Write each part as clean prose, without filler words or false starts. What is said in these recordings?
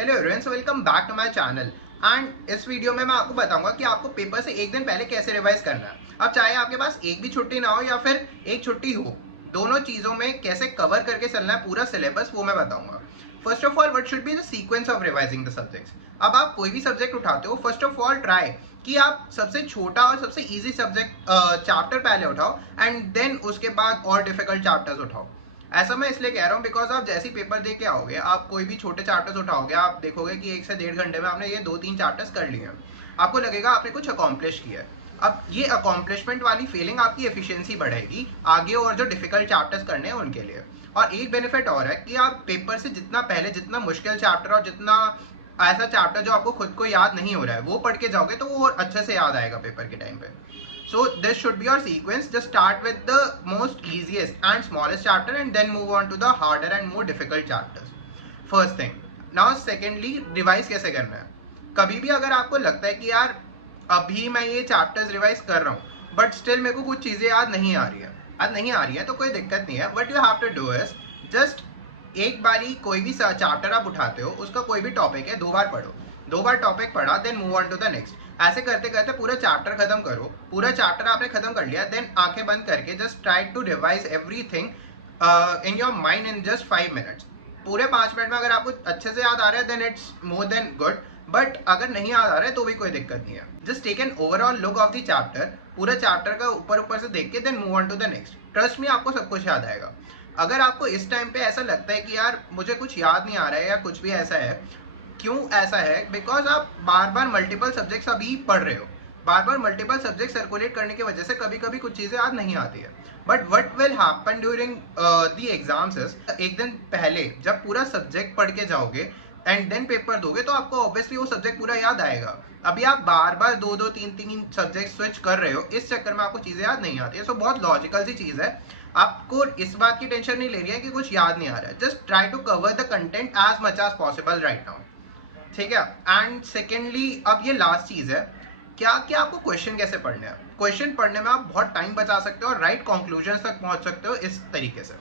Hello everyone, so welcome back to my channel. And इस video में मैं आपको बताऊंगा कि आपको पेपर से एक दिन पहले कैसे रिवाइज करना है। अब चाहे आपके पास एक भी छुट्टी ना हो या फिर एक छुट्टी हो, दोनों चीज़ों में कैसे कवर करके चलना है पूरा सिलेबस, वो मैं बताऊंगा। First of all, what should be the sequence of revising the subjects. अब आप कोई भी सब्जेक्ट उठाते हो, फर्स्ट ऑफ ऑल ट्राई कि आप सबसे छोटा और सबसे ईजी सब्जेक्ट चैप्टर पहले उठाओ एंड देन उसके बाद और डिफिकल्ट चैप्टर्स उठाओ। ऐसा मैं इसलिए कह रहा हूँ बिकॉज आप जैसे ही पेपर दे के आओगे, आप कोई भी छोटे चैप्टर्स उठाओगे, आप देखोगे कि 1 से 1.5 घंटे में आपने ये 2-3 चैप्टर्स कर लिए हैं। आपको लगेगा आपने कुछ अकॉम्प्लिश किया है। अब ये अकॉम्प्लिशमेंट वाली फीलिंग आपकी एफिशिएंसी बढ़ाएगी आगे और जो डिफिकल्ट चैप्टर्स करने हैं उनके लिए। और एक बेनिफिट और है कि आप पेपर से जितना पहले जितना मुश्किल चैप्टर और जितना ऐसा चैप्टर जो आपको खुद को याद नहीं हो रहा है वो पढ़ के जाओगे तो वो अच्छे से याद आएगा पेपर के टाइम पे। So this should be your sequence. Just start with the most easiest and smallest chapter and then move on to the harder and more difficult chapters. First thing. Now secondly, revise कैसे करना है। कभी भी अगर आपको लगता है कि यार अभी मैं ये चैप्टर्स रिवाइज कर रहा हूँ बट स्टिल मेरे को कुछ चीज़ें याद नहीं आ रही है तो कोई दिक्कत नहीं है। What you have to do is just एक बारी कोई भी चैप्टर आप उठाते हो, उसका कोई भी टॉपिक है, 2 बार पढ़ो। 2 बार टॉपिक पढ़ा, then move on to the next. ऐसे करते करते पूरा चैप्टर खत्म करो। पूरा चैप्टर आपने खत्म कर लिया, देन आंखें बंद करके just try to revise everything in your mind in just 5 minutes. पूरे 5 मिनट में अगर आपको अच्छे से याद आ रहा है then it's more than good, but अगर नहीं याद आ रहा है तो भी कोई दिक्कत नहीं है। Just take an overall look of the chapter, पूरा चैप्टर का ऊपर से देख के then move on to the next. Trust में आपको सब कुछ याद आएगा। अगर आपको इस टाइम पे ऐसा लगता है कि यार मुझे कुछ याद नहीं आ रहा है या कुछ भी ऐसा है, क्यों ऐसा है? बिकॉज आप बार बार मल्टीपल सब्जेक्ट्स अभी पढ़ रहे हो। बार बार मल्टीपल सब्जेक्ट सर्कुलेट करने की वजह से कभी कभी कुछ चीज़ें याद नहीं आती है। But what will happen during the exams is, एक दिन पहले जब पूरा सब्जेक्ट पढ़ के जाओगे एंड देन पेपर दोगे तो आपको ऑब्वियसली वो सब्जेक्ट पूरा याद आएगा। अभी आप बार बार 2-2, 3-3 सब्जेक्ट स्विच कर रहे हो, इस चक्कर में आपको चीज़ें याद नहीं आती है। सो बहुत लॉजिकल सी चीज़ है। आपको इस बात की टेंशन नहीं लेनी है कि कुछ याद नहीं आ रहा है। Just try to cover the content as much as possible right now, ठीक है। एंड सेकेंडली, अब ये लास्ट चीज़ है, क्या क्या आपको क्वेश्चन कैसे पढ़ने हैं। क्वेश्चन पढ़ने में आप बहुत टाइम बचा सकते हो और राइट कंक्लूजन तक पहुंच सकते हो इस तरीके से।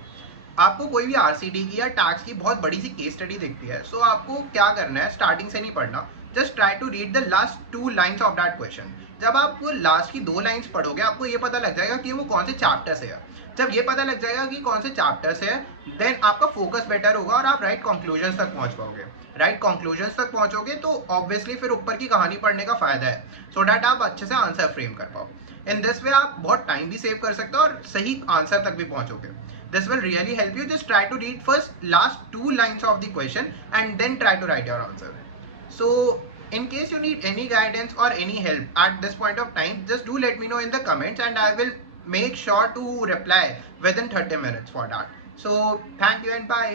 आपको कोई भी आरसीडी की या टैक्स की बहुत बड़ी सी केस स्टडी दिखती है, सो आपको क्या करना है, स्टार्टिंग से नहीं पढ़ना। Just try to read the last 2 lines of that question. जब आप वो लास्ट की 2 लाइन्स पढ़ोगे आपको ये पता लग जाएगा कि वो कौन से चैप्टर से है। जब ये पता लग जाएगा कि कौन से चैप्टर से है, देन आपका फोकस बेटर होगा और आप राइट कंक्लूजन तक पहुंच पाओगे। राइट कंक्लूजन तक पहुंचोगे तो ऑब्वियसली फिर ऊपर की कहानी पढ़ने का फायदा है, सो डैट आप अच्छे से आंसर फ्रेम कर पाओ। इन दिस वे आप बहुत टाइम भी सेव कर सकते हो और सही आंसर तक भी पहुंचोगे। This will really help you. Just try to read first last 2 lines of the question and then try to write your answer. So in case you need any guidance or any help at this point of time, just do let me know in the comments and I will make sure to reply within 30 minutes for that. So thank you and bye.